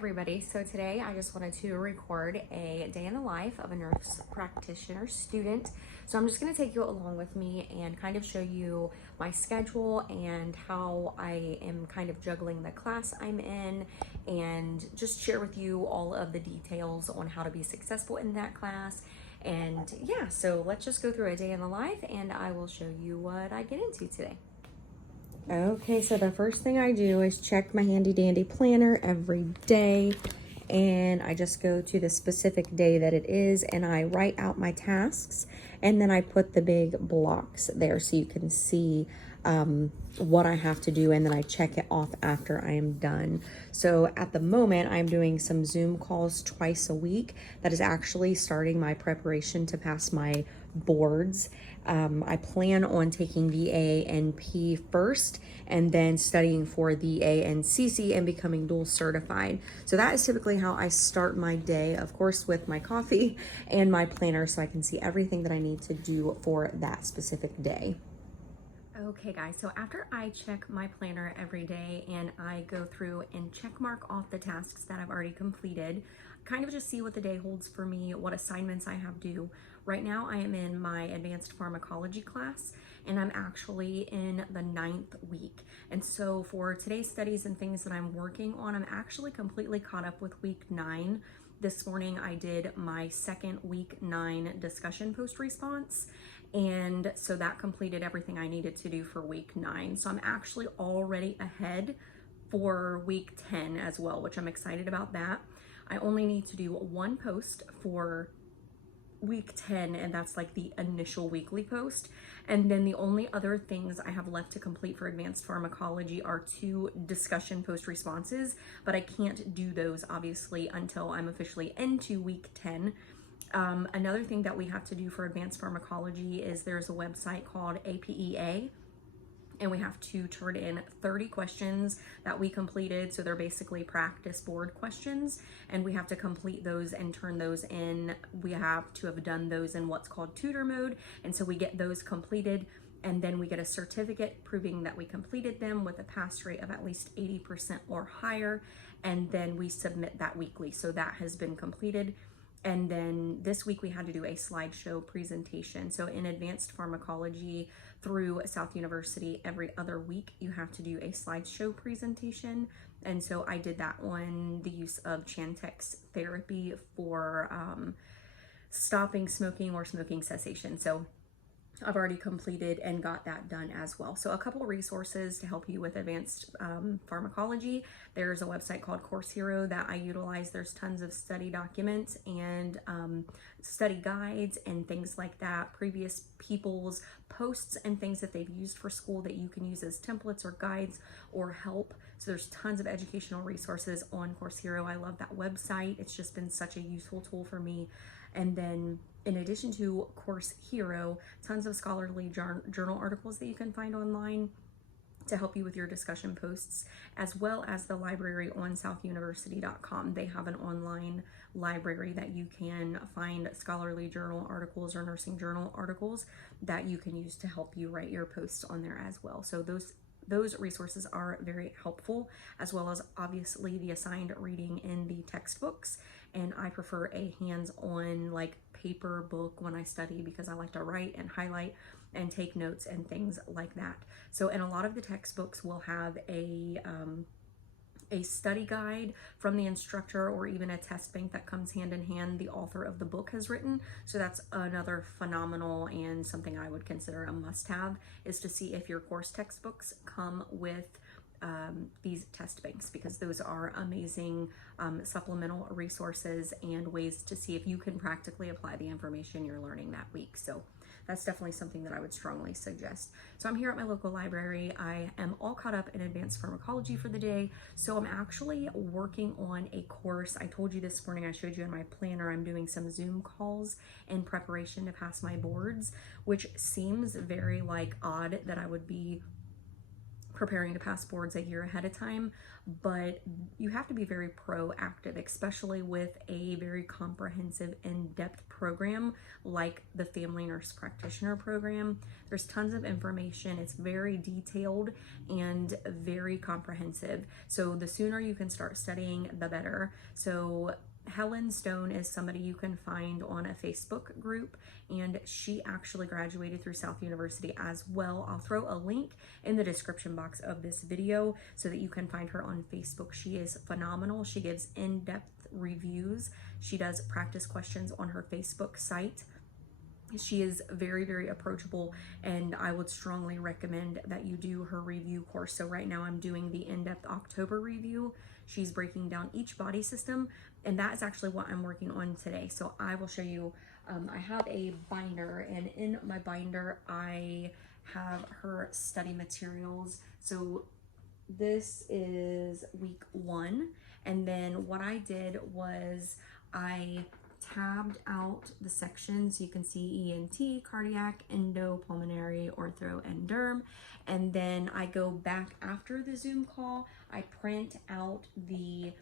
everybody. So today I just wanted to record a day in the life of a nurse practitioner student. So I'm just going to take you along with me and kind of show you my schedule and how I am kind of juggling the class I'm in, and just share with you all of the details on how to be successful in that class. And yeah, so let's just go through a day in the life and I will show you what I get into today. Okay, so the first thing I do is check my handy dandy planner every day, and I just go to the specific day that it is and I write out my tasks, and then I put the big blocks there so you can see what I have to do, and then I check it off after I am done. So at the moment I'm doing some Zoom calls twice a week. That is actually starting my preparation to pass my boards. I plan on taking the FNP first and then studying for the ANCC and becoming dual certified. So that is typically how I start my day, of course with my coffee and my planner, so I can see everything that I need to do for that specific day. Okay guys, so after I check my planner every day and I go through and check mark off the tasks that I've already completed, kind of just see what the day holds for me, what assignments I have due. Right now I am in my advanced pharmacology class and I'm actually in the 9th week. And so for today's studies and things that I'm working on, I'm actually completely caught up with week 9. This morning I did my second week 9 discussion post response, and so that completed everything I needed to do for week 9. So I'm actually already ahead for week 10 as well, which I'm excited about that. I only need to do one post for week 10, and that's like the initial weekly post. And then the only other things I have left to complete for advanced pharmacology are 2 discussion post responses, but I can't do those obviously until I'm officially into week 10. Another thing that we have to do for advanced pharmacology is there's a website called APEA, and we have to turn in 30 questions that we completed. So they're basically practice board questions, and we have to complete those and turn those in. We have to have done those in what's called tutor mode, and so we get those completed, and then we get a certificate proving that we completed them with a pass rate of at least 80% or higher, and then we submit that weekly. So that has been completed. And then this week we had to do a slideshow presentation. So in advanced pharmacology through South University, every other week you have to do a slideshow presentation. And so I did that on the use of Chantix therapy for stopping smoking or smoking cessation. So I've already completed and got that done as well. So a couple resources to help you with advanced pharmacology. There's a website called Course Hero that I utilize. There's tons of study documents and study guides and things like that, previous people's posts and things that they've used for school that you can use as templates or guides or help. So there's tons of educational resources on Course Hero. I love that website. It's just been such a useful tool for me. And then in addition to Course Hero, tons of scholarly journal articles that you can find online to help you with your discussion posts, as well as the library on southuniversity.com. They have an online library that you can find scholarly journal articles or nursing journal articles that you can use to help you write your posts on there as well. So those resources are very helpful, as well as obviously the assigned reading in the textbooks. And I prefer a hands-on like paper book when I study because I like to write and highlight and take notes and things like that. So in a lot of the textbooks will have a study guide from the instructor, or even a test bank that comes hand in hand the author of the book has written. So that's another phenomenal and something I would consider a must-have, is to see if your course textbooks come with these test banks, because those are amazing supplemental resources and ways to see if you can practically apply the information you're learning that week. So that's definitely something that I would strongly suggest. So I'm here at my local library. I am all caught up in advanced pharmacology for the day. So I'm actually working on a course. I told you this morning, I showed you in my planner, I'm doing some Zoom calls in preparation to pass my boards, which seems very like odd that I would be preparing to pass boards a year ahead of time, but you have to be very proactive, especially with a very comprehensive, in-depth program like the Family Nurse Practitioner program. There's tons of information. It's very detailed and very comprehensive. So the sooner you can start studying, the better. So Helen Stone is somebody you can find on a Facebook group, and she actually graduated through South University as well. I'll throw a link in the description box of this video so that you can find her on Facebook. She is phenomenal. She gives in-depth reviews. She does practice questions on her Facebook site. She is very, very approachable, and I would strongly recommend that you do her review course. So right now I'm doing the in-depth October review. She's breaking down each body system, and that is actually what I'm working on today. So I will show you, I have a binder, and in my binder I have her study materials. So this is week 1, and then what I did was I tabbed out the sections. You can see ENT, cardiac, endo, pulmonary, ortho, and derm. And then I go back after the Zoom call. I print out the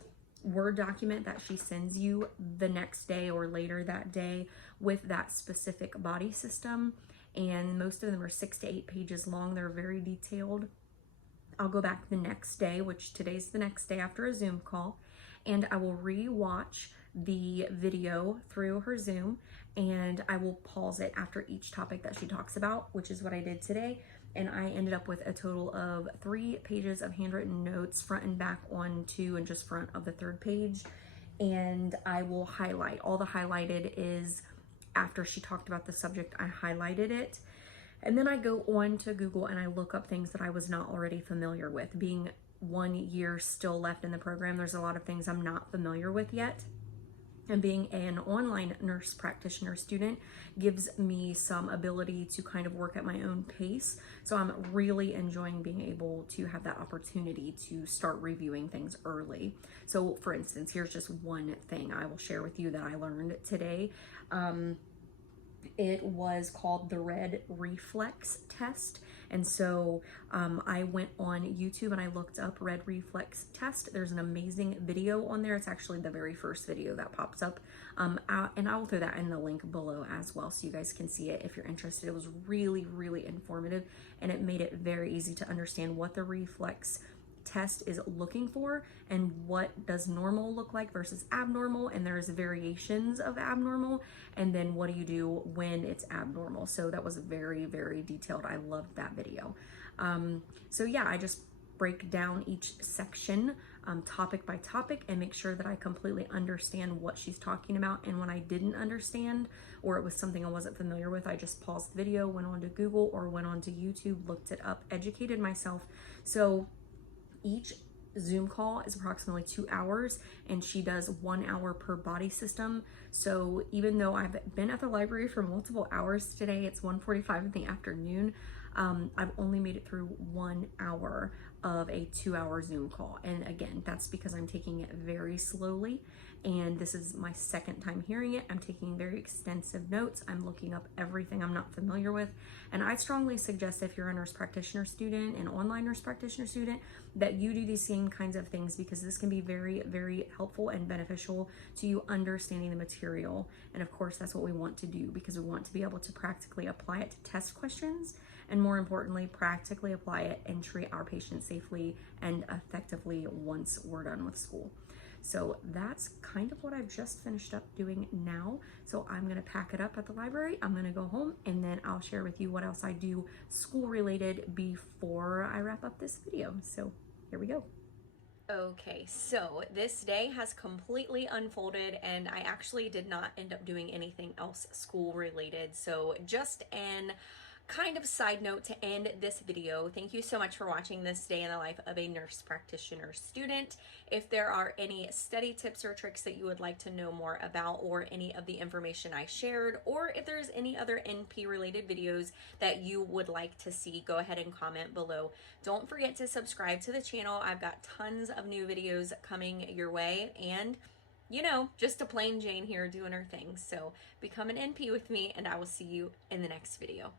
Word document that she sends you the next day or later that day with that specific body system. And most of them are 6 to 8 pages long. They're very detailed. I'll go back the next day, which today's the next day after a Zoom call, and I will re-watch the video through her Zoom, and I will pause it after each topic that she talks about, which is what I did today. And I ended up with a total of 3 pages of handwritten notes, front and back on 2 and just front of the 3rd page. And I will highlight. All the highlighted is after she talked about the subject, I highlighted it. And then I go on to Google and I look up things that I was not already familiar with. Being 1 year still left in the program, there's a lot of things I'm not familiar with yet. And being an online nurse practitioner student gives me some ability to kind of work at my own pace. So I'm really enjoying being able to have that opportunity to start reviewing things early. So for instance, here's just one thing I will share with you that I learned today. It was called the red reflex test. And so I went on YouTube and I looked up red reflex test. There's an amazing video on there. It's actually the very first video that pops up. And I will throw that in the link below as well so you guys can see it if you're interested. It was really, really informative, and it made it very easy to understand what the reflex test is looking for and what does normal look like versus abnormal, and there's variations of abnormal, and then what do you do when it's abnormal. So that was very, very detailed. I loved that video. So yeah, I just break down each section topic by topic and make sure that I completely understand what she's talking about. And when I didn't understand or it was something I wasn't familiar with, I just paused the video, went on to Google or went on to YouTube, looked it up, educated myself. So each Zoom call is approximately 2 hours, and she does 1 hour per body system. So even though I've been at the library for multiple hours today, it's 1:45 in the afternoon, I've only made it through 1 hour of a 2-hour Zoom call. And again, that's because I'm taking it very slowly, and this is my second time hearing it. I'm taking very extensive notes. I'm looking up everything I'm not familiar with. And I strongly suggest, if you're a nurse practitioner student, an online nurse practitioner student, that you do these same kinds of things, because this can be very, very helpful and beneficial to you understanding the material. And of course, that's what we want to do, because we want to be able to practically apply it to test questions, and more importantly, practically apply it and treat our patients safely and effectively once we're done with school. So that's kind of what I've just finished up doing now. So I'm gonna pack it up at the library, I'm gonna go home, and then I'll share with you what else I do school related before I wrap up this video. So here we go. Okay, so this day has completely unfolded, and I actually did not end up doing anything else school related. So just an kind of side note to end this video. Thank you so much for watching this day in the life of a nurse practitioner student. If there are any study tips or tricks that you would like to know more about, or any of the information I shared, or if there's any other NP related videos that you would like to see, go ahead and comment below. Don't forget to subscribe to the channel. I've got tons of new videos coming your way, and you know, just a plain Jane here doing her thing. So become an NP with me, and I will see you in the next video.